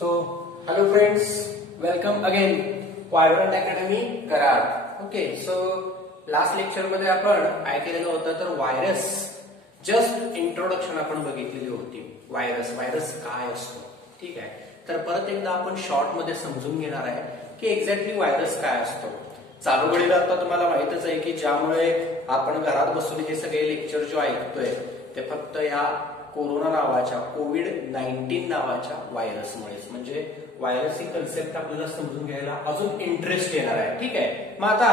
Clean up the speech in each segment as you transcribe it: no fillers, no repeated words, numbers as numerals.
So, hello friends, welcome again Vibrant Academy Karad. Okay, so last lecture मध्ये आपण काय केलेलं होतं तर व्हायरस जस्ट इंट्रोडक्शन आपण बघितलेली होती. व्हायरस काय असतो, ठीक आहे. तर परत एकदा आपण शॉर्ट मध्ये समजून घेणार आहे की एक्झॅक्टली व्हायरस काय असतो. चालू घडीला आता तुम्हाला माहितच आहे की ज्यामुळे आपण घरात बसून हे सगळे लेक्चर जो ऐकतोय ते फक्त या कोरोना नावाच्या कोविड-19 नावाच्या व्हायरसमुळेच. म्हणजे व्हायरस ही कन्सेप्ट आपल्याला समजून घ्यायला अजून इंटरेस्ट येणार आहे, ठीक आहे. मग आता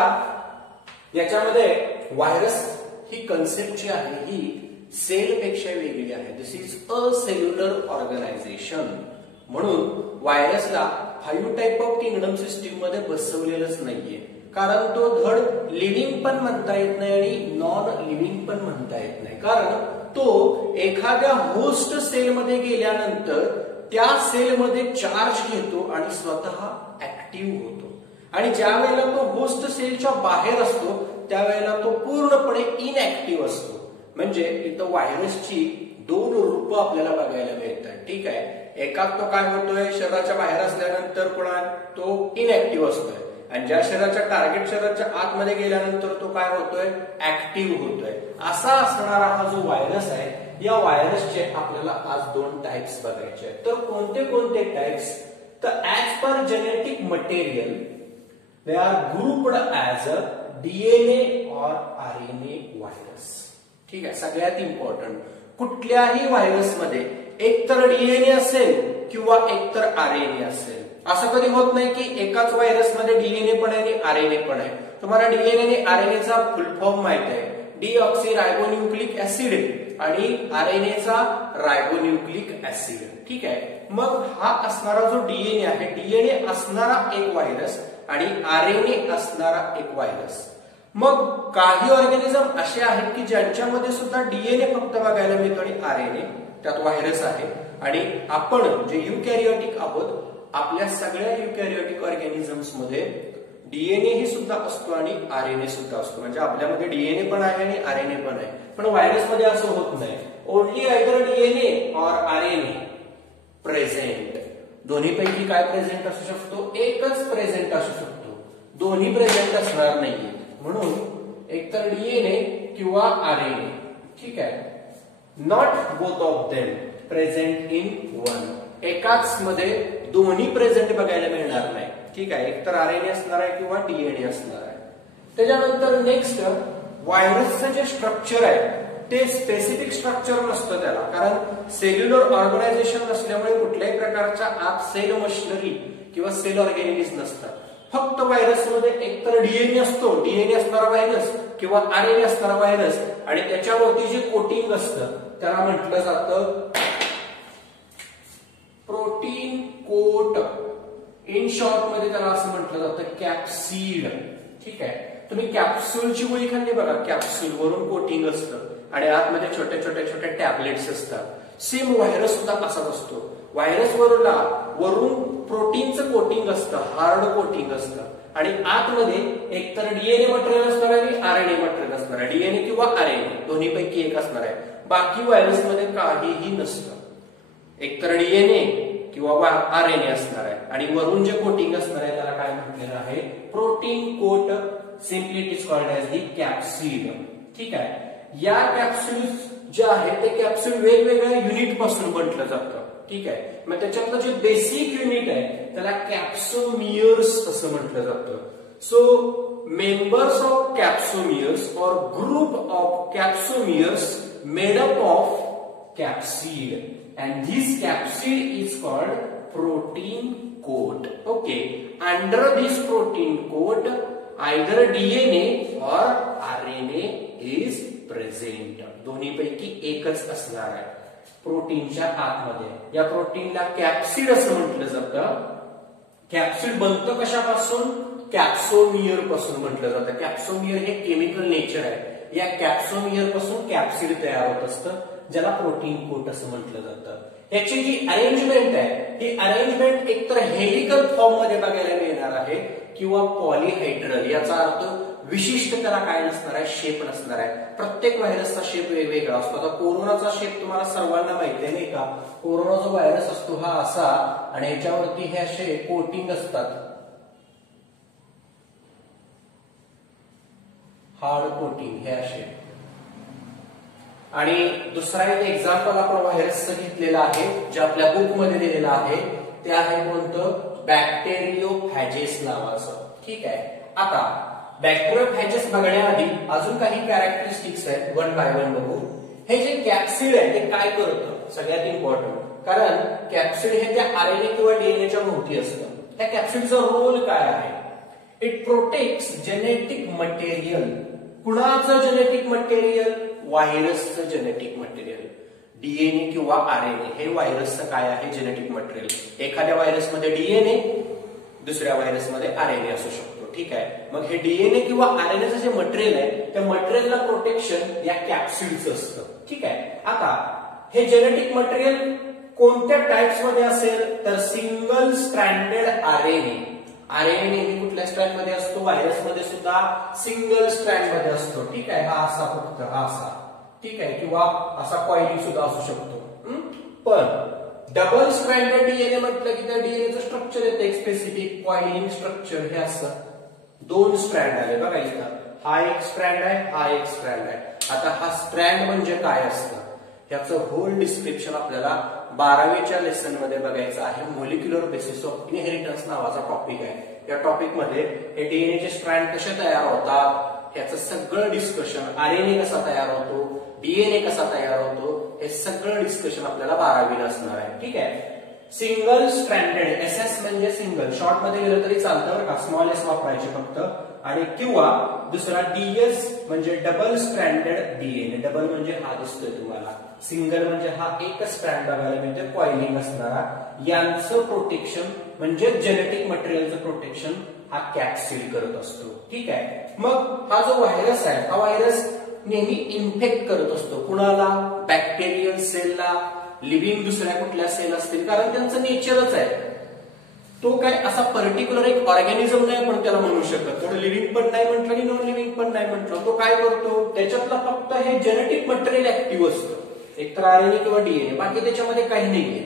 याच्यामध्ये व्हायरस ही कन्सेप्ट जी आहे ही सेल पेक्षा वेगळी आहे. दिस इज अ सेल्युलर ऑर्गनायझेशन. म्हणून व्हायरसला 5 टाइप ऑफ किंगडम सिस्टीम मध्ये बसवलेलंच नाहीये. कारण तो धड लिव्हिंग पण म्हणता येत नाही आणि नॉन लिव्हिंग पण म्हणता येत नाही. कारण तो एखाद्या होस्ट सेल मध्ये गेल्यानंतर त्या सेलमध्ये चार्ज घेतो आणि स्वतः ऍक्टिव्ह होतो. आणि ज्या वेळेला तो होस्ट सेलच्या बाहेर असतो त्यावेळेला तो पूर्णपणे इनऍक्टिव्ह असतो. म्हणजे इथं व्हायरसची 2 रूपं आपल्याला बघायला मिळतात, ठीक आहे. एकात तो काय होतोय, शरीराच्या बाहेर असल्यानंतर पुन्हा तो इनऍक्टिव्ह असतोय आणि ज्या शरीराच्या टार्गेट शरीराच्या आतमध्ये गेल्यानंतर तो काय होतोय, ऍक्टिव्ह होतोय. असा असणारा हा जो व्हायरस आहे, या व्हायरसचे आपल्याला आज 2 टाइप्स बघायचे आहेत. तर कोणते कोणते टाइप्स, तर as per genetic material they are grouped as a DNA और आरएनए व्हायरस, ठीक आहे. सगळ्यात इम्पॉर्टंट, कुठल्याही व्हायरसमध्ये एकतर डीएनए असेल किंवा एकतर आरएनए असेल. असं कधी होत नाही की एकाच व्हायरसमध्ये डीएनए पण आहे आणि आरएनए पण आहे. तुम्हाला डीएनए आणि आरएनएचा फुल फॉर्म माहित आहे, डीऑक्सीरायबोन्यूक्लिक ऍसिड आणि आरएनएचा रायबोन्यूक्लिक ऍसिड, ठीक आहे. मग हा असणारा जो डीएनए आहे, डीएनए असणारा एक व्हायरस आणि आरएनए असणारा एक व्हायरस. मग काही ऑर्गॅनिझम असे आहेत की ज्यांच्यामध्ये सुद्धा डीएनए फक्त बघायला मिळतो आणि आरएनए, त्यात व्हायरस आहे. आणि आपण जे युकॅरियोटिक आहोत, आपल्या सगळ्या युकॅरियोटिक ऑर्गॅनिझम्स मध्ये डीएनए ही सुद्धा असतो आणि आरएनए सुद्धा असतो. म्हणजे आपल्यामध्ये डीएनए पण आहे आणि आरएनए पण आहे. पण व्हायरस मध्ये असं होत नाही. ओनली आयदर डीएनए और आरएनए प्रेझेंट. दोन्हीपैकी काय प्रेझेंट असू शकतो, एकच प्रेझेंट असू शकतो, दोन्ही प्रेझेंट असणार नाहीये. म्हणून एकतर डीएनए किंवा आरएनए, ठीक आहे. Not both of them present in one. एकाच मध्ये दोन्ही प्रेझेंट बघायला मिळणार नाही, ठीक आहे. एकतर आरएनए असणार आहे किंवा डीएनए असणार आहे. त्याच्यानंतर नेक्स्ट, व्हायरसचं जे स्ट्रक्चर आहे ते स्पेसिफिक स्ट्रक्चर नसतं त्याला. कारण सेल्युलर ऑर्गनायझेशन नसल्यामुळे कुठल्याही प्रकारच्या आत सेल मशिनरी किंवा सेल ऑर्गॅनिझम नसतात. फक्त व्हायरसमध्ये एकतर डीएनए असतो, डीएनए असणारा व्हायरस किंवा आरएनए असणारा व्हायरस आणि त्याच्यावरती जे कोटिंग असतं त्याला म्हटलं जातं प्रोटीन कोट. इन शॉर्ट मध्ये त्याला असं म्हटलं जातं कॅप्सिड, ठीक आहे. तुम्ही कॅप्सूलची गोळी खाल्ली बघा, कॅप्सूल वरून कोटिंग असतं आणि आतमध्ये छोट्या छोट्या छोट्या टॅबलेट्स असतात. सेम व्हायरस सुद्धा असाच असतो. व्हायरस वरून प्रोटीनचं कोटिंग असतं, हार्ड कोटिंग असतं आणि आतमध्ये एकतर डीएनए मटेरियल असणार आहे आणि आरएनए मटेरियल असणार आहे. डीएनए किंवा आरएनए दोन्हीपैकी एक असणार आहे. बाकी व्हायरसमध्ये काहीही नसतं. एकतर डीएनए किंवा आरएनए असणार आहे आणि वरून जे कोटिंग असणार आहे त्याला काय म्हटलेलं आहे, protein coat. Simply it is called as the capsid, ठीक आहे. या कॅप्सूल्स जे आहे ते कॅप्सूल वेगवेगळ्या युनिट पासून म्हटलं जातं, ठीक आहे. मग त्याच्यातलं जे बेसिक युनिट आहे त्याला कॅप्सोमियर्स असं म्हटलं जातं. सो मेंबर्स ऑफ कॅप्सोमियर्स और group of capsomeres made up of capsid and this capsid is called protein coat. Okay, under this protein coat either DNA or RNA is present. दोन्हीपैकी एकच असणार आहे प्रोटीनच्या आतमध्ये. या प्रोटीनला कॅप्सिड असं म्हटलं जातं. कॅप्सिड बनतं कशापासून, कॅप्सोमियर पासून म्हटलं जातं. कॅप्सोमियर हे केमिकल नेचर आहे. या कॅप्सोमियर पासून कॅप्सिड तयार होत असतं ज्याला प्रोटीन कोट असं म्हटलं जातं. याची जी अरेंजमेंट आहे ही अरेंजमेंट एकतर हेलिकल फॉर्म मध्ये बघायला मिळणार आहे किंवा पॉलिहायड्रल. याचा अर्थ विशिष्ट त्याला काय नसणार आहे, शेप नसणार आहे. प्रत्येक व्हायरसचा शेप वेगवेगळा असतो. आता कोरोनाचा शेप तुम्हाला सर्वांना माहिती आहे नाही का? कोरोना जो व्हायरस असतो हा असा आणि याच्यावरती हे असे कोटिंग असतात, हार्ड कोटिंग हे असे. आणि दुसरा एक एक्झाम्पल आपण व्हायरसचं घेतलेलं आहे जे आपल्या बुक मध्ये दिलेलं आहे, ते आहे कोणतं, बॅक्टेरियोफॅजेस नावाचं. ठीक आहे. आता बॅक्टेरियोफॅजेस बघण्याआधी अजून काही कॅरेक्टरिस्टिक्स आहेत, वन बाय वन बघू. हे जे कॅप्सिड आहे ते काय करतं, सगळ्यात इम्पॉर्टंट, कारण कॅप्सिड हे त्या आरएनए किंवा डीएनएच्या भोवती असतं. त्या कॅप्सिडचा रोल काय आहे? It protects genetic material. कुणाचं जेनेटिक मटेरियल? व्हायरसचं जेनेटिक मटेरियल. डीएनए किंवा आरएनए हे व्हायरसचं काय आहे, जेनेटिक मटेरियल. एखाद्या व्हायरसमध्ये डीएनए, दुसऱ्या व्हायरसमध्ये आरएनए असू शकतो. ठीक आहे. मग हे डीएनए किंवा आरएनएचं जे मटेरियल आहे त्या मटेरियलला प्रोटेक्शन या कॅप्सिडचं असतं. ठीक आहे. आता हे जेनेटिक मटेरियल कोणत्या टाइप्स मध्ये असेल तर सिंगल स्ट्रँडेड आरएनए. आरएनए नेहमी कुठल्या स्ट्रँड मध्ये असतो? व्हायरसमध्ये सुद्धा सिंगल स्ट्रँड मध्ये असतो. ठीक आहे. हा असा फक्त हा असा. ठीक आहे. किंवा असा कॉइलिंग सुद्धा असू शकतो. पण डबल स्ट्रँडेड डीएनए म्हटलं की त्या डीएनएचं स्ट्रक्चर येतं एक स्पेसिफिक कॉइलिंग स्ट्रक्चर. हे असं दोन स्ट्रँड आले बघा इथं. हा एक स्ट्रँड आहे, हा एक स्ट्रँड आहे. आता हा स्ट्रँड म्हणजे काय असतं याचं होल डिस्क्रिप्शन आपल्याला 12वीच्या लेसन मध्ये बघायचं आहे. मोलिक्युलर बेसिस ऑफ इनहेरिटन्स नावाचा टॉपिक आहे. या टॉपिक मध्ये हे डीएनएचे स्ट्रँड कसे तयार होतात याचं सगळं डिस्कशन, आरएनए कसा तयार होतो, डीएनए कसा तयार होतो, हे सगळं डिस्कशन आपल्याला 12वीला असणार आहे. ठीक आहे. सिंगल स्ट्रँडेड, एसएस म्हणजे सिंगल, शॉर्ट मध्ये गेलं तरी चालतं बरं का, स्मॉल एस वापरायचे फक्त. आणि किंवा दुसरा डीएस म्हणजे डबल स्ट्रँडेड डीएनए. डबल म्हणजे हा दिसतोय तुम्हाला, सिंगल म्हणजे हा एकच स्ट्रँड बघायला मिळते कॉइलिंग असणारा. यांचं प्रोटेक्शन म्हणजे जेनेटिक मटेरियलचं प्रोटेक्शन हा कॅप्सिड करत असतो. ठीक आहे. मग हा जो व्हायरस आहे हा व्हायरस नेहमी इन्फेक्ट करत असतो. कुणाला? बॅक्टेरियल सेलला, लिव्हिंग दुसऱ्या कुठल्या सेल असतील, कारण त्यांचं नेचरच आहे. तो काय असा पर्टिक्युलर एक ऑर्गॅनिझम नाही पण त्याला म्हणू शकत. तो लिव्हिंग पण नाही म्हटलं आणि नॉन लिव्हिंग पण नाही म्हटलं. तो काय करतो? त्याच्यातलं फक्त हे जेनेटिक मटेरियल ऍक्टिव्ह असतं, एकतर आरएनए किंवा डीएनए, बाकी त्याच्यामध्ये काही नाहीये.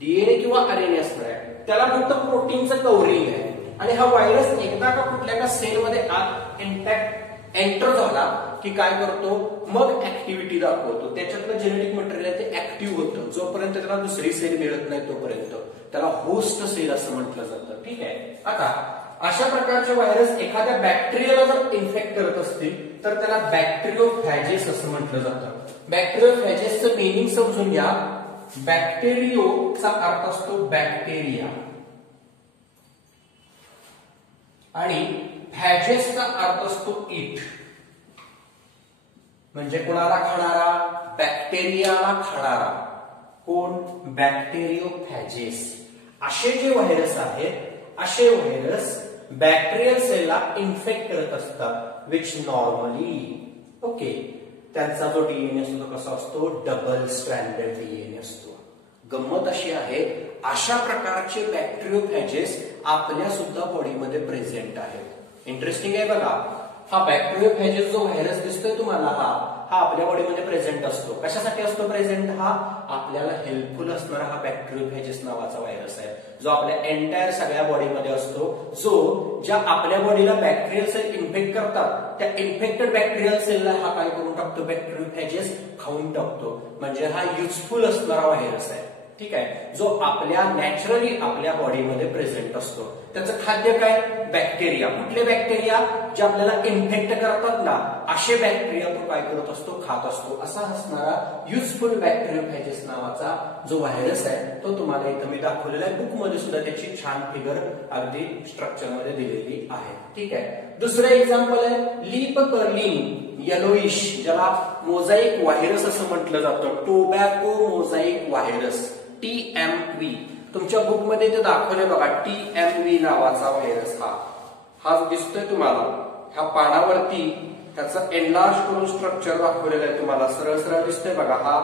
डीएनए किंवा आरएनए असणार आहे, त्याला फक्त प्रोटीनचं कव्हरिंग आहे. आणि हा व्हायरस एकदा का कुठल्या का सेलमध्ये आत एंटर झाला की काय करतो? मग ऍक्टिव्हिटी दाखवतो. त्याच्यातलं जेनेटिक मटेरियल ते ऍक्टिव्ह होतं. जोपर्यंत त्याला दुसरी सेल मिळत नाही तोपर्यंत त्याला होस्ट सेल असं म्हटलं जातं. ठीक आहे. आता अशा प्रकारचे व्हायरस एखाद्या बॅक्टेरियाला जर इन्फेक्ट करत असतील तर त्याला बॅक्टेरियोफॅजेस असं म्हटलं जातं. बॅक्टेरियोफॅजेसचं मिनिंग समजून घ्या. बॅक्टेरियोचा अर्थ असतो बॅक्टेरिया आणि फॅजेसचा अर्थ असतो इट. म्हणजे कोणाला खाणारा? बॅक्टेरियाला खाणारा. कोण? बॅक्टेरियोफॅजेस. असे जे व्हायरस आहेत असे व्हायरस बॅक्टेरियल सेलला इन्फेक्ट करत असतात, विच नॉर्मली ओके त्यांचा जो डीएनए असतो तो कसा असतो? डबल स्ट्रँडेड डीएनए असतो. गंमत अशी आहे अशा प्रकारचे बॅक्टेरियोफॅजेस आपल्या सुद्धा बॉडीमध्ये प्रेझेंट आहेत. इंटरेस्टिंग आहे बघा. हा बॅक्टेरियोफॅजेस जो व्हायरस दिसतोय तुम्हाला हा आपल्या बॉडीमध्ये प्रेझेंट असतो. कशासाठी असतो प्रेझेंट? हा आपल्याला हेल्पफुल असणारा हा बॅक्टेरियोफॅजेस नावाचा व्हायरस आहे जो आपल्या एंटायर सगळ्या बॉडीमध्ये असतो. जो ज्या आपल्या बॉडीला बॅक्टेरियल सेल इन्फेक्ट करतात त्या इन्फेक्टेड बॅक्टेरियल सेलला हा काय करून टाकतो? बॅक्टेरियोफॅजेस खाऊन टाकतो. म्हणजे हा युजफुल असणारा व्हायरस आहे. ठीक आहे. जो आपल्या नॅचरली आपल्या बॉडीमध्ये प्रेझेंट असतो. त्याचं खाद्य काय? बॅक्टेरिया. कुठले बॅक्टेरिया? जे आपल्याला इन्फेक्ट करतात ना असे बॅक्टेरिया तो काय करत असतो? खात असतो. असा असणारा युजफुल बॅक्टेरियोफॅजेस नावाचा जो व्हायरस आहे तो तुम्हाला इथं मी दाखवलेला आहे. बुक मध्ये सुद्धा त्याची छान फिगर अगदी स्ट्रक्चर मध्ये दिलेली आहे. ठीक आहे. दुसरं एक्झाम्पल आहे लीप कर्लिंग येलोइश, ज्याला मोझाईक व्हायरस असं म्हटलं जातं. Tobacco mosaic virus, TMV. तुमच्या बुक मध्ये ते दाखवले बघा. TMV नावाचा व्हायरस हा दिसतोय तुम्हाला. ह्या पानावरती त्याचं एनलार्ज करून स्ट्रक्चर दाखवलेलं आहे तुम्हाला. सरळ सरळ दिसतोय बघा. हा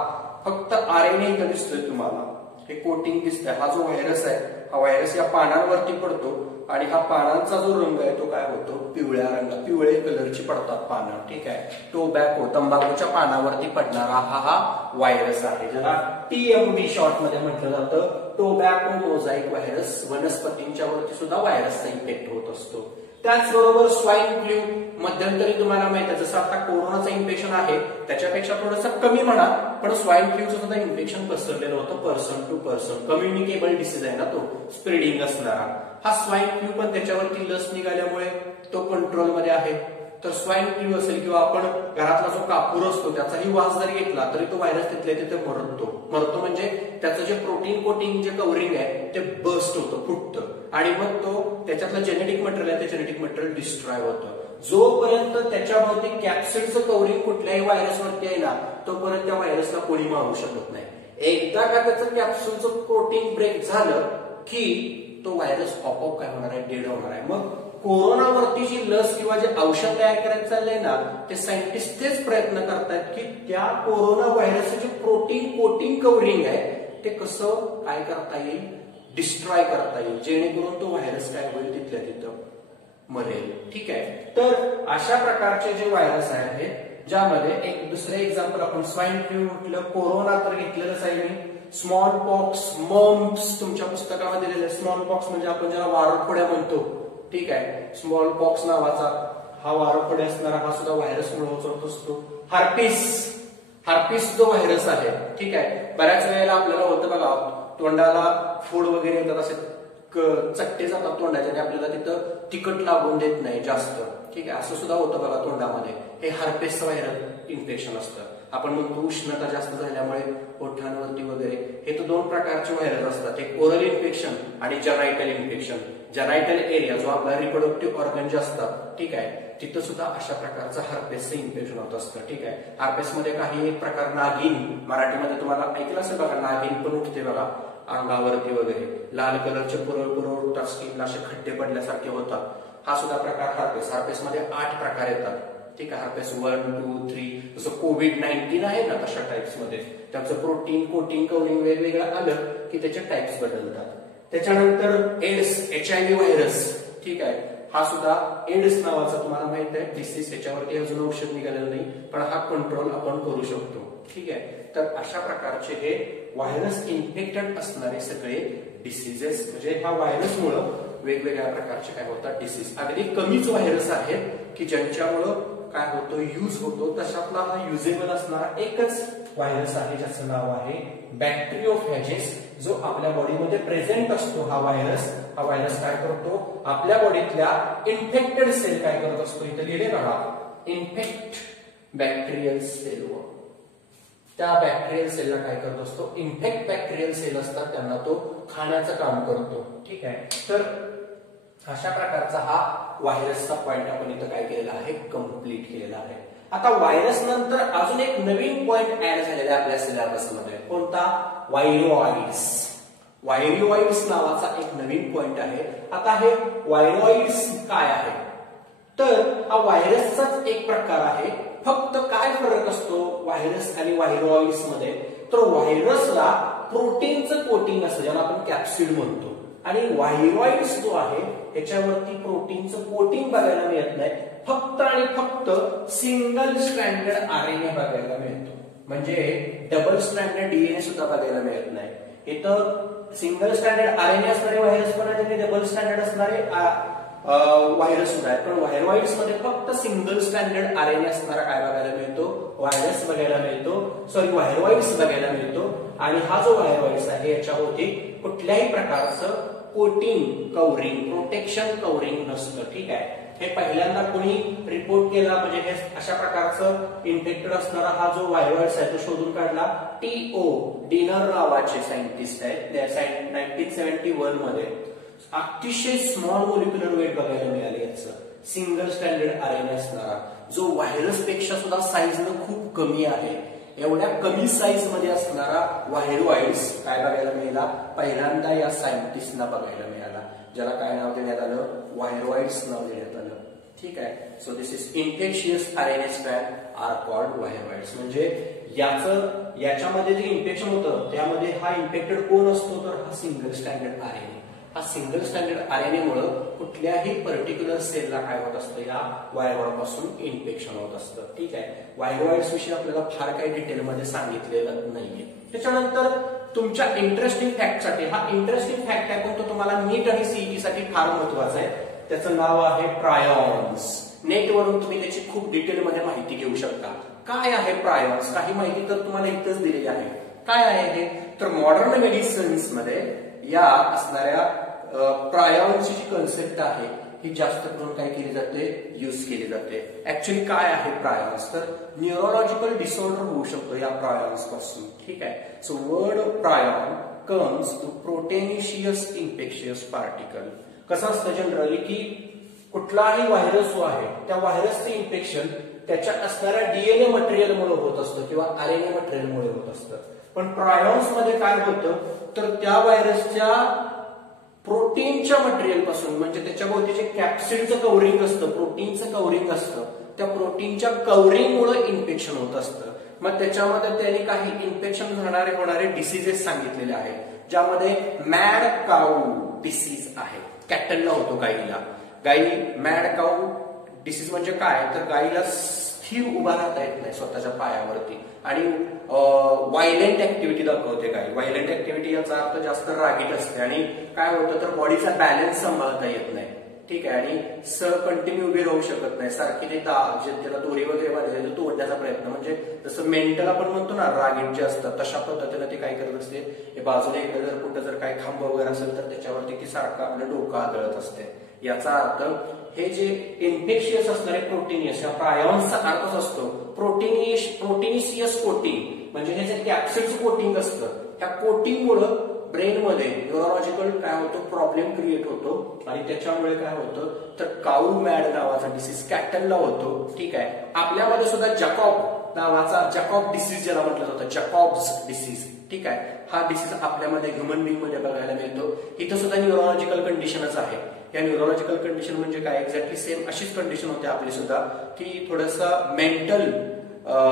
फक्त आरएनए इथं दिसतोय तुम्हाला. हे कोटिंग दिसतंय, हा जो व्हायरस आहे हा व्हायरस या पानांवरती पडतो आणि हा पानांचा जो रंग आहे तो काय होतो, पिवळे कलरची पडतात पानं. ठीक आहे, टोबॅको तंबाखूच्या पानावरती पडणारा हा व्हायरस आहे, ज्याला TMV शॉर्ट मध्ये म्हटलं जातं, टोबॅको मोझाईक व्हायरस. वनस्पतींच्या वरती सुद्धा व्हायरसचा इफेक्ट होत असतो. त्याचबरोबर स्वाईन फ्लू मध्यंतरी तुम्हाला माहिती आहे, जसं आता कोरोनाचं इन्फेक्शन आहे त्याच्यापेक्षा थोडंसं कमी म्हणा, पण स्वाईन फ्लूचं सुद्धा इन्फेक्शन पसरलेलं होतं person to person. Communicable disease आहे ना तो, स्प्रेडिंग असणारा हा स्वाईन फ्लू, पण त्याच्यावरती लस निघाल्यामुळे तो कंट्रोलमध्ये आहे. तर स्वाईन फ्लू असेल किंवा आपण घरातला जो कापूर असतो त्याचाही वास जर घेतला तरी तो व्हायरस तिथल्या तिथे मरतो म्हणजे त्याचं जे प्रोटीन कोटिंग जे कव्हरिंग आहे ते बस्ट होतं, फुटतं आणि मग तो त्याच्यातलं जेनेटिक मटेरियल आहे ते जेनेटिक मटेरियल डिस्ट्रॉय होतं. जोपर्यंत त्याच्यावरती कॅप्सिडचं कव्हरिंग कुठल्याही व्हायरसवरती आहे ना तोपर्यंत त्या व्हायरसला कोणी मारू शकत नाही. एकदा का त्याचं कॅप्सूलचं प्रोटीन ब्रेक झालं की तो व्हायरस आपोआप काय होणार आहे, डेड होणार आहे. मग कोरोनावरती जी लस किंवा जे औषध तयार करायचं चाललंय ना ते सायंटिस्ट तेच प्रयत्न करतायत की त्या कोरोना व्हायरसचं जे प्रोटीन कोटिंग कव्हरिंग आहे ते कसं काय करता येईल, डिस्ट्रॉय करता येईल, जेणेकरून तो व्हायरस काय होईल तिथल्या तिथं मरेल. ठीक आहे, तर अशा प्रकारचे जे व्हायरस आहे ज्यामध्ये एक दुसरे एक्झाम्पल आपण स्वाईन फ्लू म्हटलं, कोरोना तर घेतलेलंच आहे मी, स्मॉल पॉक्स, मम्प्स तुमच्या पुस्तकामध्ये दिलेलं आहे. स्मॉल पॉक्स म्हणजे आपण ज्याला वारफोड्या म्हणतो. ठीक आहे, स्मॉल पॉक्स नावाचा हा वारफोडे असणारा हा सुद्धा व्हायरस मुळे होत असतो. हार्पिस जो व्हायरस आहे, ठीक आहे, बऱ्याच वेळेला आपल्याला होतं बघा, तोंडाला फोड वगैरे येतात, असे चट्टे जातात तोंडाचे आणि आपल्याला तिथं तिखट लागून देत नाही जास्त. ठीक आहे, असं सुद्धा होतं बघा तोंडामध्ये. हे हार्पिस व्हायरल इन्फेक्शन असतं. आपण म्हणतो उष्णता जास्त झाल्यामुळे ओठांवरती वगैरे. हे तर दोन प्रकारचे व्हायरस असतात, एक ओरल इन्फेक्शन आणि जेनायटल इन्फेक्शन. जेनायटल एरिया जो आपला रिप्रोडक्टिव्ह ऑर्गन जे असतात, ठीक आहे, तिथं सुद्धा अशा प्रकारचं हार्पेसचं इन्फेक्शन होत असतं. ठीक आहे, हार्पेसमध्ये काही एक प्रकार नागिन, मराठीमध्ये तुम्हाला ऐकलं असेल बघा, नागिन पण उठते बघा अंगावरती वगैरे, लाल कलरचे पुरळ उठतात, स्किनला असे खड्डे पडल्यासारखे होतात. हा सुद्धा प्रकार हार्पेसमध्ये 8 प्रकार येतात. ठीक आहे, हार्पेस 1, 2, 3, जसं कोविड-19 आहे ना तशा टाइप्स मध्ये त्याचं प्रोटीन कोटिंग कव्हरिंग वेगवेगळं आलं की त्याचे टाइप्स बदलतात. त्याच्यानंतर एड्स, HIV व्हायरस. ठीक आहे, हा सुद्धा एड्स नावाचा तुम्हाला माहित आहे डिसीज, त्याच्यावरती अजून औषध निघालेलं नाही पण हा कंट्रोल आपण करू शकतो. ठीक आहे, तर अशा प्रकारचे हे व्हायरस इन्फेक्टेड असणारे सगळे डिसीजेस, म्हणजे ह्या व्हायरसमुळे वेगवेगळ्या प्रकारचे काय होतात डिसीज. अगदी कमीच व्हायरस आहेत की ज्यांच्यामुळं काय होतो, यूज होतो. तशातला हा युजेबल असणारा एकच व्हायरस आहे ज्याचं नाव आहे बॅक्टेरियोफॅजेस, जो आपल्या बॉडीमध्ये प्रेझेंट असतो. हा व्हायरस काय करतो, आपल्या बॉडीतल्या इन्फेक्टेड सेल काय करत असतो, इथे लिहिले बघा, इन्फेक्ट बॅक्टेरियल सेल. त्या बॅक्टेरियल सेलला काय करत असतो, इन्फेक्ट बॅक्टेरियल सेल असतात त्यांना तो खाण्याचं काम करतो. ठीक आहे, तर अशा प्रकारचा हा व्हायरसचा पॉइंट आपण इथं काय केलेला आहे, कम्प्लीट केलेला आहे. आता व्हायरस नंतर अजून एक नवीन पॉइंट ऍड झालेला आहे आपल्या सिलेबसमध्ये. कोणता, व्हायरॉइड्स. व्हायरॉइड्स नावाचा एक नवीन पॉइंट आहे. आता हे व्हायरॉइड्स काय आहे, तर हा व्हायरसचाच एक प्रकार आहे. फक्त काय फरक असतो व्हायरस आणि व्हायरॉइड्स मध्ये, तर व्हायरसला प्रोटीनचं कोटिंग असतं ज्याला आपण कॅप्सिड म्हणतो, आणि व्हायरॉइड्स जो आहे त्याच्यावरती प्रोटीनचं कोटिंग बघायला मिळत नाही, फक्त आणि फक्त सिंगल स्ट्रँडेड RNA बघायला मिळतो. म्हणजे डबल स्ट्रँडेड DNA सुद्धा बघायला मिळत नाही. इथं सिंगल स्ट्रँडेड RNA असणारे व्हायरस पण आहेत आणि डबल स्ट्रँडेड असणारे व्हायरस सुद्धा आहेत. पण व्हायरॉइड्स मध्ये फक्त सिंगल स्ट्रँडेड RNA असणारा काय बघायला मिळतो, व्हायरस बघायला मिळतो, व्हायरॉइड्स बघायला मिळतो. आणि हा जो व्हायरॉइड्स आहे याच्यावरती कुठल्याही प्रकारचं कोटिंग कव्हरिंग, प्रोटेक्शन कव्हरिंग नसतं. ठीक आहे, हे पहिल्यांदा कोणी रिपोर्ट केला, म्हणजे हे अशा प्रकारचं इन्फेक्टेड असणारा हा जो व्हायरस आहे तो शोधून काढला T.O. डिनर नावाचे सायंटिस्ट आहेत 1971 मध्ये. अतिशय स्मॉल मोलिक्युलर वेट बघायला मिळाले याचं, सिंगल स्टँडर्ड RNA असणारा, जो व्हायरस पेक्षा सुद्धा साईजनं खूप कमी आहे. एवढ्या कमी साईज मध्ये असणारा व्हायरॉइड्स काय बघायला मिळाला, पहिल्यांदा या सायंटिस्टना बघायला मिळाला, ज्याला काय नाव देण्यात आलं, व्हायरॉइड्स नाव देण्यात आलं. ठीक आहे, so this is infectious RNA strand are called viroids. म्हणजे याच्यामध्ये जे इन्फेक्शन होतं त्यामध्ये हा इन्फेक्टेड कोण असतो तर हा सिंगल स्टँडर्ड आरएनए. हा सिंगल स्टँडर्ड आरएनए मुळे कुठल्याही पर्टिक्युलर सेलला काय होत असतं या वायरॉइड पासून इन्फेक्शन होत असतं. ठीक आहे. वायरॉइड्स विषयी आपल्याला फार काही डिटेलमध्ये सांगितलेलं नाहीये. त्याच्यानंतर तुमच्या इंटरेस्टिंग फॅक्टसाठी हा इंटरेस्टिंग फॅक्ट आहे पण तो तुम्हाला नीट आणि सीईटी साठी फार महत्वाचा आहे. त्याचं नाव आहे प्रायॉन्स. नेटवरून तुम्ही त्याची खूप डिटेलमध्ये माहिती घेऊ शकता. काय आहे प्रायॉन्स? काही माहिती तर तुम्हाला इथंच दिलेली आहे. काय आहे हे तर मॉडर्न मेडिसिन्स मध्ये या असणाऱ्या प्रायॉन्सची जी कन्सेप्ट आहे ही जास्त करून काय केली जाते यूज केली जाते. ऍक्च्युअली काय आहे प्रायॉन्स तर न्यूरोलॉजिकल डिसऑर्डर होऊ शकतो या प्रायॉन्स पासून. ठीक आहे. So word prion comes to proteinaceous infectious particle. कसं असतं जनरली की कुठलाही व्हायरस जो आहे त्या व्हायरसचे इन्फेक्शन त्याच्या असणाऱ्या डीएनए मटेरियलमुळे होत असतं किंवा आरएनए मटेरियलमुळे होत असतं. पण प्रायॉन्स मध्ये काय होतं तर त्या व्हायरसच्या प्रोटीनच्या मटेरियल पासून म्हणजे त्याच्या भोवती जे कॅप्सिडचं कव्हरिंग असतं प्रोटीनचं कव्हरिंग असतं त्या प्रोटीनच्या कव्हरिंगमुळे इन्फेक्शन होत असतं. मग त्याच्यामध्ये त्यांनी काही इन्फेक्शन होणारे डिसीजेस सांगितलेले आहेत ज्यामध्ये मॅड काऊ डिसीज आहे. कॅटलला होतो गाईला. गाई मॅड काऊ डिसीज म्हणजे काय तर गाईला स्थिर उभा राहता येत नाही स्वतःच्या पायावरती आणि व्हायलेंट ऍक्टिव्हिटी दाखवते गाई. व्हायलेंट ऍक्टिव्हिटी याचा अर्थ जास्त रागीट असते आणि काय होतं तर बॉडीचा बॅलन्स सांभाळता येत नाही. ठीक आहे. आणि कंटिन्यू उभी राहू शकत नाही. सारखी ते त्याला दोरी वगैरे बांधायची तोडण्याचा प्रयत्न म्हणजे जसं मेंटल आपण म्हणतो ना रागीट जे असतात तशा पद्धतीने ते काय करत असते बाजूला इकडे जर कुठं जर काही खांब वगैरे असेल तर त्याच्यावरती ती सारखं आपलं डोकं आदळत असते. याचा अर्थ हे जे इन्फेक्शियस असणारे प्रोटीनियस या प्रायॉन्सचा अर्थच असतो प्रोटीनिशियस कोटिंग म्हणजे हे जे कॅप्सिडचं कोटिंग असतं त्या कोटिंगमुळे ब्रेनमध्ये न्यूरोलॉजिकल काय होतो प्रॉब्लेम क्रिएट होतो आणि त्याच्यामुळे काय होतं तर काऊ मॅड नावाचा डिसीज कॅटलला होतो. ठीक आहे. आपल्यामध्ये सुद्धा जॅकॉब डिसीज ज्याला म्हटलं जातं जॅकॉब्स डिसीज. ठीक आहे. हा डिसीज आपल्यामध्ये ह्युमन बिंग मध्ये बघायला मिळतो. इथं सुद्धा न्यूरोलॉजिकल कंडिशनच आहे. या न्यूरोलॉजिकल कंडिशन म्हणजे काय एक्झॅक्टली सेम अशीच कंडिशन होते आपली सुद्धा की थोडंसं मेंटल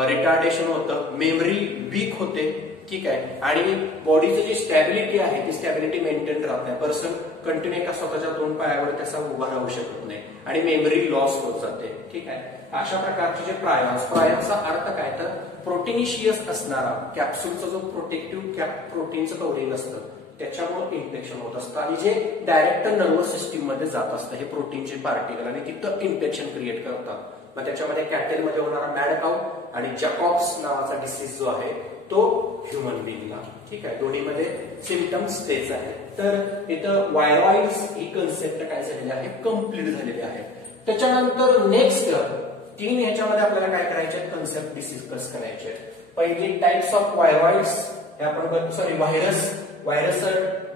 रिटार्डेशन होतं मेमरी वीक होते. ठीक आहे. आणि बॉडीची जी स्टॅबिलिटी आहे ती स्टॅबिलिटी मेंटेन राहत नाही. पर्सन कंटिन्यू एका स्वतःच्या दोन पायावर त्याचा उभा राहू शकत नाही आणि मेमरी लॉस होत जाते. ठीक आहे. अशा प्रकारचे जे प्रायॉन्सचा अर्थ काय तर प्रोटीनिशियस असणारा कॅप्सूलचा जो प्रोटेक्टिव्ह प्रोटीनचं कव्हरिंग असतं त्याच्यामुळे इन्फेक्शन होत असतं आणि जे डायरेक्ट नर्वस सिस्टीम मध्ये जात असतं हे प्रोटीनचे पार्टिकल आणि तिथं इन्फेक्शन क्रिएट करतात. मग त्याच्यामध्ये कॅटेलमध्ये होणारा मॅड काऊ आणि जॅकॉब्स नावाचा डिसीज जो आहे तो ह्युमन बिंगला. ठीक आहे. दोन्हीमध्ये सिम्पटम्स तेच आहेत. तर इथं वायरॉइड्स ही कन्सेप्ट काय झालेली आहे कम्प्लीट झालेली आहे. त्याच्यानंतर नेक्स्ट 3 ह्याच्यामध्ये आपल्याला काय करायचे कन्सेप्ट डिस्कस करायचे. पहिली टाइप्स ऑफ वायरॉइड्स हे आपण सॉरी व्हायरस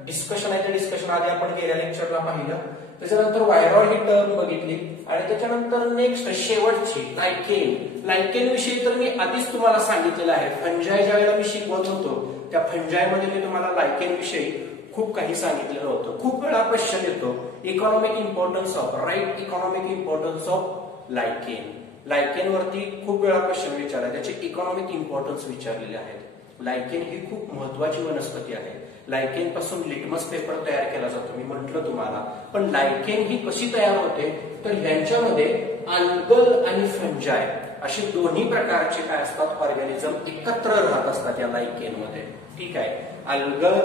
डिस्कशन आहे. ते डिस्कशन आधी आपण गेल्या लेक्चरला पाहिलं. त्याच्यानंतर वायरॉइड ही टर्म बघितली आणि त्याच्यानंतर नेक्स्ट शेवटची लायकेन विषयी तर मी आधीच तुम्हाला सांगितलेलं आहे. फंजाय ज्या वेळेला मी शिकवत होतो त्या फंजायमध्ये मी तुम्हाला लायकेन विषयी खूप काही सांगितलेलं होतं. खूप वेळा क्वेश्चन येतो economic importance of economic importance of lichen वरती खूप वेळा क्वेश्चन विचारला त्याचे इकॉनॉमिक इम्पॉर्टन्स विचारलेले आहेत. लायकेन ही खूप महत्वाची वनस्पती आहे. लायकेन पासून लिटमस पेपर तयार केला जातो मी म्हंटल तुम्हाला. पण लायकेन ही कशी तयार होते तर यांच्यामध्ये अल्गल आणि फंजाय असे दोन्ही प्रकारचे काय असतात ऑर्गॅनिझम एकत्र राहत असतात या लायकेन मध्ये. ठीक आहे. अल्गल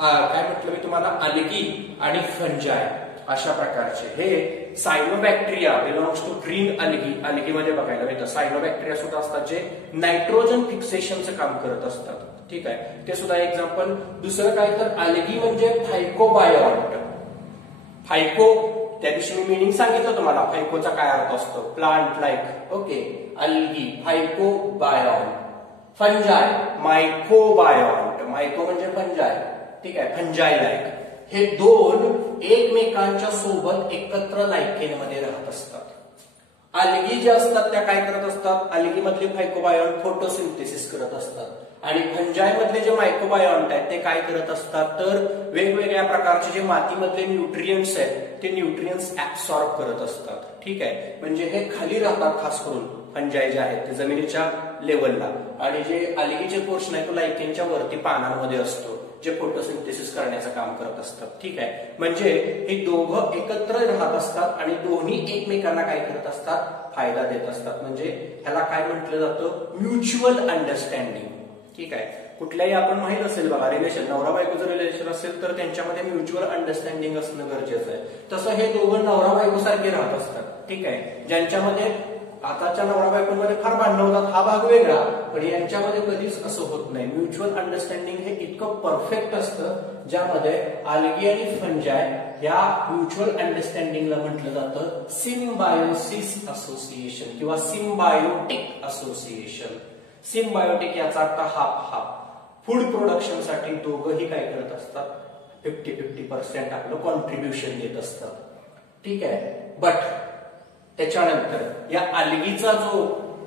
काय म्हटलं मी तुम्हाला अल्गी आणि फंजाय अशा प्रकारचे हे cyanobacteria belongs to green algae मध्ये बघायला मिळतं. सायनोबॅक्टेरिया सुद्धा असतात जे नायट्रोजन फिक्सेशनचं काम करत असतात. ठीक आहे. ते सुद्धा एक्झाम्पल. दुसरं काय तर अल्गी म्हणजे फायकोबायोट. फायको त्या दिवशी मी मिनिंग सांगितलं तुम्हाला फायकोचा काय अर्थ असतो plant like. Okay. Algae phycobiont. Fungi mycobiont. Myco म्हणजे फंजाय. ठीक आहे. फंजाय लाईक हे दोन एकमेकांच्या सोबत एकत्र लायकेन मध्ये राहत असतात. अल्गी जे असतात त्या काय करत असतात अल्गी मधले फायकोबायोट फोटोसिंथेसिस करत असतात आणि फंजाय मधले जे मायकोबायोट आहेत ते काय करत असतात तर वेगवेगळ्या प्रकारचे जे मातीमधले न्यूट्रियंट्स आहेत ते न्यूट्रियंट्स ऍब्सॉर्ब करत असतात. ठीक आहे. म्हणजे हे खाली राहतात खास करून फंजाई जे आहेत ते जमिनीच्या लेवलला, आणि जे अल्गीचे पोर्शन आहे तो लायकेनच्या वरती पानांमध्ये असतो, जे फोटोसिंथेसिस करण्याचं काम करत असतात. ठीक आहे, म्हणजे हे दोघं एकत्र राहत असतात आणि दोन्ही एकमेकांना काय करत असतात, फायदा देत असतात. म्हणजे ह्याला काय म्हटलं जातं, म्युच्युअल अंडरस्टँडिंग. ठीक आहे, कुठल्याही आपण माहित असेल बघा, रिलेशन नवरा बायकोचं रिलेशन असेल तर त्यांच्यामध्ये म्युच्युअल अंडरस्टँडिंग असणं गरजेचं आहे. तसं हे दोघं नवरा बायको सारखे राहत असतात. ठीक आहे, ज्यांच्यामध्ये आताच्या नवरा बायकोमध्ये फार भांडणं होतात हा भाग वेगळा, पण यांच्यामध्ये कधीच असं होत नाही. म्युच्युअल अंडरस्टँडिंग हे इतकं परफेक्ट असतं ज्यामध्ये अल्गी आणि फंजाय या म्युच्युअल अंडरस्टँडिंगला म्हटलं जातं सिम्बायोसिस असोसिएशन किंवा सिम्बायोटिक असोसिएशन. सिम्बायोटिक याचा अर्थ हाफ हाफ. फूड प्रोडक्शन साठी दोघंही काय करत असतात, 50-50% आपलं कॉन्ट्रीब्युशन देत असतात. ठीक आहे, बट त्याच्यानंतर या अल्गीचा जो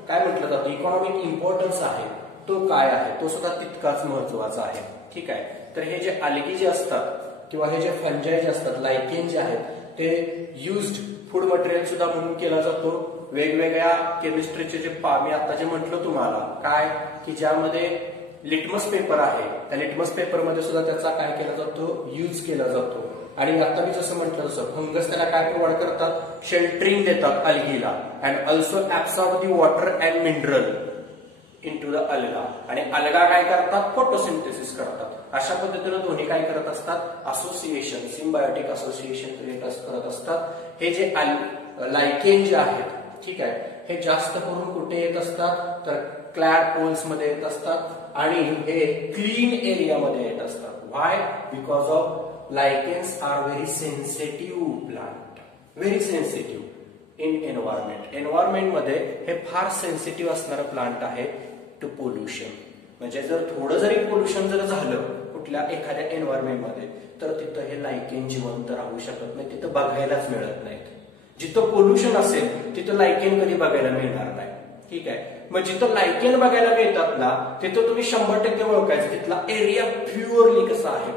काय म्हटलं जातं इकॉनॉमिक इम्पॉर्टन्स आहे तो काय आहे, तो सुद्धा तितकाच महत्वाचा आहे. ठीक आहे, तर हे जे अल्गी जे असतात किंवा हे जे फंजाई जे असतात, लायकेन जे आहेत, ते युज्ड फूड मटेरियल सुद्धा म्हणून केला जातो. वेगवेगळ्या केमिस्ट्रीचे जे मी आता जे म्हटलं तुम्हाला काय, की ज्यामध्ये लिटमस पेपर आहे, त्या लिटमस पेपरमध्ये सुद्धा त्याचा काय केला जातो, यूज केला जातो. आणि आता मी जसं म्हटलं तसं फंगस त्याला काय प्रोव्हाइड करतात, शेल्टरिंग देतात अल्गीला, and also absorb the water and mineral into the alga, आणि अल्गा काय करतात, फोटोसिंथेसिस करतात. अशा पद्धतीने दोन्ही काय करत असतात, असोसिएशन, सिम्बायोटिक असोसिएशन क्रिएट करत असतात. हे जे लायकेन जे आहेत, ठीक आहे, हे जास्त करून कुठे येत असतात, तर क्लॅड पोल्स मध्ये येत असतात आणि हे क्लीन एरियामध्ये येत असतात. Why? Because of lichens are very sensitive plant, very sensitive in environment. Environment मध्ये हे फार सेन्सिटिव्ह असणारं प्लांट आहे टू पोल्युशन. म्हणजे जर थोडं जरी पोल्युशन जर झालं कुठल्या एखाद्या एन्व्हायरमेंट मध्ये तर तिथं हे लायकेन जिवंत राहू शकत नाही, तिथं बघायलाच मिळत नाहीत. जिथं पोल्युशन असेल तिथं लायकेन कधी बघायला मिळणार नाही. ठीक आहे, मग जिथं लायकेन बघायला मिळतात ना तिथं तुम्ही 100% ओळखायचं तिथला एरिया प्युअरली कसा आहे,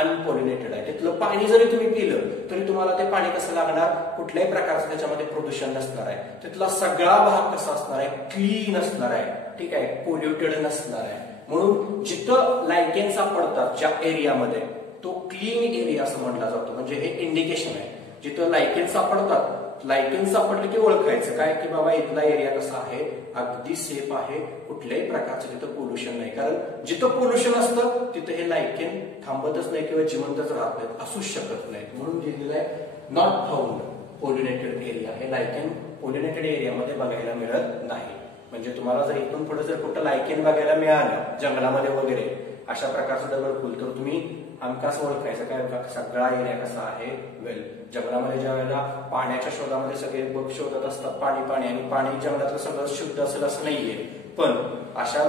अनपॉलिनेटेड आहे. तिथलं पाणी जरी तुम्ही पिलं तरी तुम्हाला ते पाणी कसं लागणार, कुठल्याही प्रकारचं त्याच्यामध्ये प्रदूषण नसणार आहे. तिथला सगळा भाग कसा असणार आहे, क्लीन असणार आहे. ठीक आहे, पोल्युटेड नसणार आहे. म्हणून जिथं लायकेन सापडतात ज्या एरियामध्ये तो क्लीन एरिया असं म्हटला जातो. म्हणजे हे इंडिकेशन आहे, जिथं लायकेन सापडतात, लायकेन सापडले की ओळखायचं काय, की बाबा इथला एरिया कसा आहे, अगदी सेफ आहे, कुठल्याही प्रकारचं तिथं पोल्युशन नाही. कारण जिथं पोल्युशन असतं तिथं हे लायकेन थांबतच नाही किंवा जिवंतच राहत नाहीत, असूच शकत नाहीत. म्हणून दिलेलं आहे नॉट फाउंड पोल्युनेटेड एरिया. हे लायकेन पोल्युनेटेड एरियामध्ये बघायला मिळत नाही. म्हणजे तुम्हाला जर इथून पुढे जर कुठं लायकेन बघायला मिळालं जंगलामध्ये वगैरे अशा प्रकारचं दगडफूल तर तुम्ही हमखास ओळखायचं काय, सगळा एरिया कसा आहे, वेल. जंगलामध्ये ज्या वेळेला पाण्याच्या शोधामध्ये सगळे बघ शोधत असतात पाणी पाणी, आणि पाणी जंगलातलं सगळं शुद्ध असेल असं नाहीये, पण अशा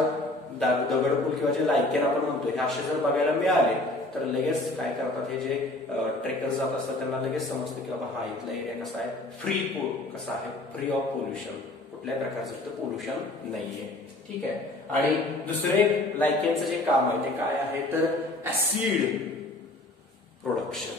दगडफूल किंवा जे लायकेन आपण म्हणतो हे असे जर बघायला मिळाले तर लगेच काय करतात, हे जे ट्रेकर्स जात असतात त्यांना लगेच समजतं की बाबा हा इथला एरिया कसा आहे, कसा आहे, फ्री ऑफ पोल्युशन, कुठल्याही प्रकारचं पोल्युशन नाहीये. ठीक आहे, आणि दुसरे लायकेनचं जे काम आहे ते काय आहे, तर ऍसिड प्रोडक्शन.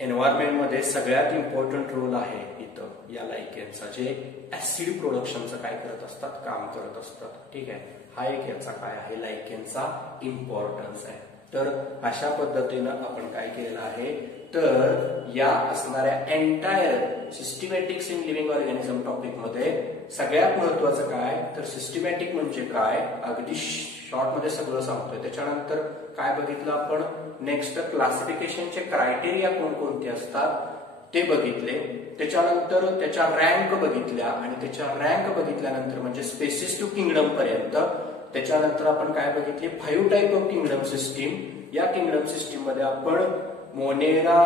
एन्व्हायरमेंट मध्ये सगळ्यात इम्पॉर्टंट रोल आहे इथं या लायकेनचा, जे ऍसिड प्रोडक्शनचं काय करत असतात, काम करत असतात. ठीक आहे, हा एक याचा काय आहे, लायकेनचा इम्पॉर्टन्स आहे. तर अशा पद्धतीनं आपण काय केलेलं आहे, तर या असणाऱ्या entire सिस्टमॅटिक्स in living organism topic मध्ये सगळ्यात महत्वाचं काय, तर सिस्टमॅटिक म्हणजे काय, अगदी शॉर्ट मध्ये सगळं सांगतोय. त्याच्यानंतर काय बघितलं आपण, नेक्स्ट क्लासिफिकेशनचे क्रायटेरिया कोणकोणते असतात ते बघितले. त्याच्यानंतर त्याच्या रँक बघितल्या, आणि त्याच्या रँक बघितल्यानंतर म्हणजे स्पेसिस टू किंगडम पर्यंत. त्याच्यानंतर आपण काय बघितले, 5 टाईप ऑफ किंगडम सिस्टीम. या किंगडम सिस्टीम मध्ये आपण मोनेरा,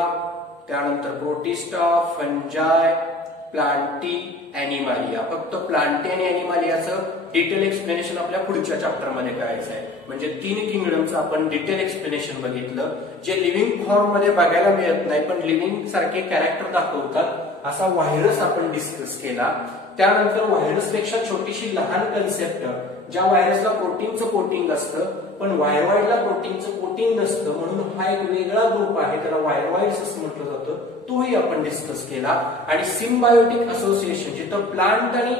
त्यानंतर प्रोटिस्टा, फंजाय, प्लांटी, अॅनिमालिया. फक्त प्लांटी आणि अॅनिमालियाचं डिटेल एक्सप्लेनेशन आपल्या पुढच्या चॅप्टर मध्ये करायचं आहे. म्हणजे 3 किंगडमचं आपण डिटेल एक्सप्लेनेशन बघितलं, जे लिव्हिंग फॉर्म मध्ये बघायला मिळत नाही पण लिव्हिंग सारखे कॅरेक्टर दाखवतात. असा व्हायरस आपण डिस्कस केला. त्यानंतर व्हायरस पेक्षा छोटीशी लहान कन्सेप्ट, ज्या व्हायरसला प्रोटीनचं कोटिंग असतं पण व्हायरॉइडला प्रोटीनचं कोटिंग नसतं, म्हणून हा एक वेगळा ग्रुप आहे, त्याला व्हायरॉइड्स असं म्हटलं जातं, तोही आपण डिस्कस केला. आणि सिम्बायोटिक असोसिएशन, जिथं प्लांट आणि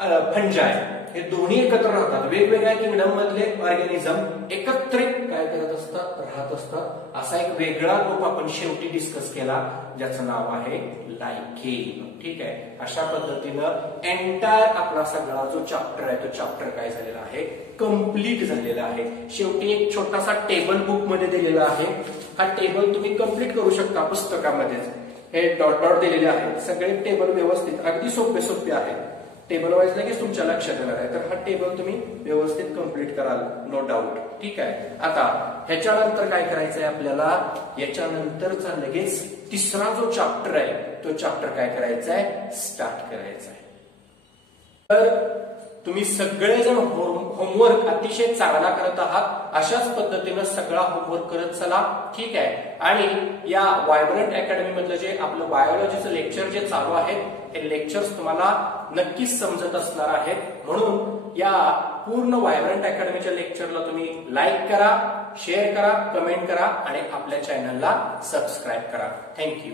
फंजाय हे दोन्ही एकत्र राहतात. वेगवेगळ्या किंगडम मधले ऑर्गॅनिझम एकत्रित काय करत असतात, राहत असतात. असा एक वेगळा ग्रुप आपण शेवटी डिस्कस केला ज्याचं नाव आहे लायकेन. ठीक आहे. अशा पद्धतीनं एंटायर आपला सगळा जो चॅप्टर आहे तो चॅप्टर काय झालेला आहे, कम्प्लीट झालेला आहे. शेवटी एक छोटासा टेबल बुक मध्ये दिलेला आहे. हा टेबल तुम्ही कम्प्लीट करू शकता पुस्तकामध्येच. हे डॉट डॉट दिलेले आहेत. सगळे टेबल व्यवस्थित अगदी सोपे आहेत. टेबल वाईज लगेच तुमच्या लक्षात येणार आहे. तर हा टेबल तुम्ही व्यवस्थित कम्प्लीट कराल, नो डाऊट. ठीक आहे. आता ह्याच्यानंतर काय करायचंय आपल्याला, याच्यानंतरचा लगेच तिसरा जो चॅप्टर आहे तो चॅप्टर काय करायचा आहे, स्टार्ट करायचा आहे. तर तुम्ही सगळेजण होमवर्क अतिशय चांगला करत आहात. अशाच पद्धतीनं सगळा होमवर्क करत चला. ठीक आहे. आणि या व्हायब्रंट अकॅडमी मधलं जे आपलं बायोलॉजीचं लेक्चर जे चालू आहेत हे लेक्चर्स तुम्हाला नक्कीच समजत असणार आहेत. म्हणून या पूर्ण व्हायब्रंट अकॅडमीच्या लेक्चरला तुम्ही लाईक करा, शेअर करा, कमेंट करा आणि आपल्या चॅनलला सबस्क्राईब करा. थँक्यू.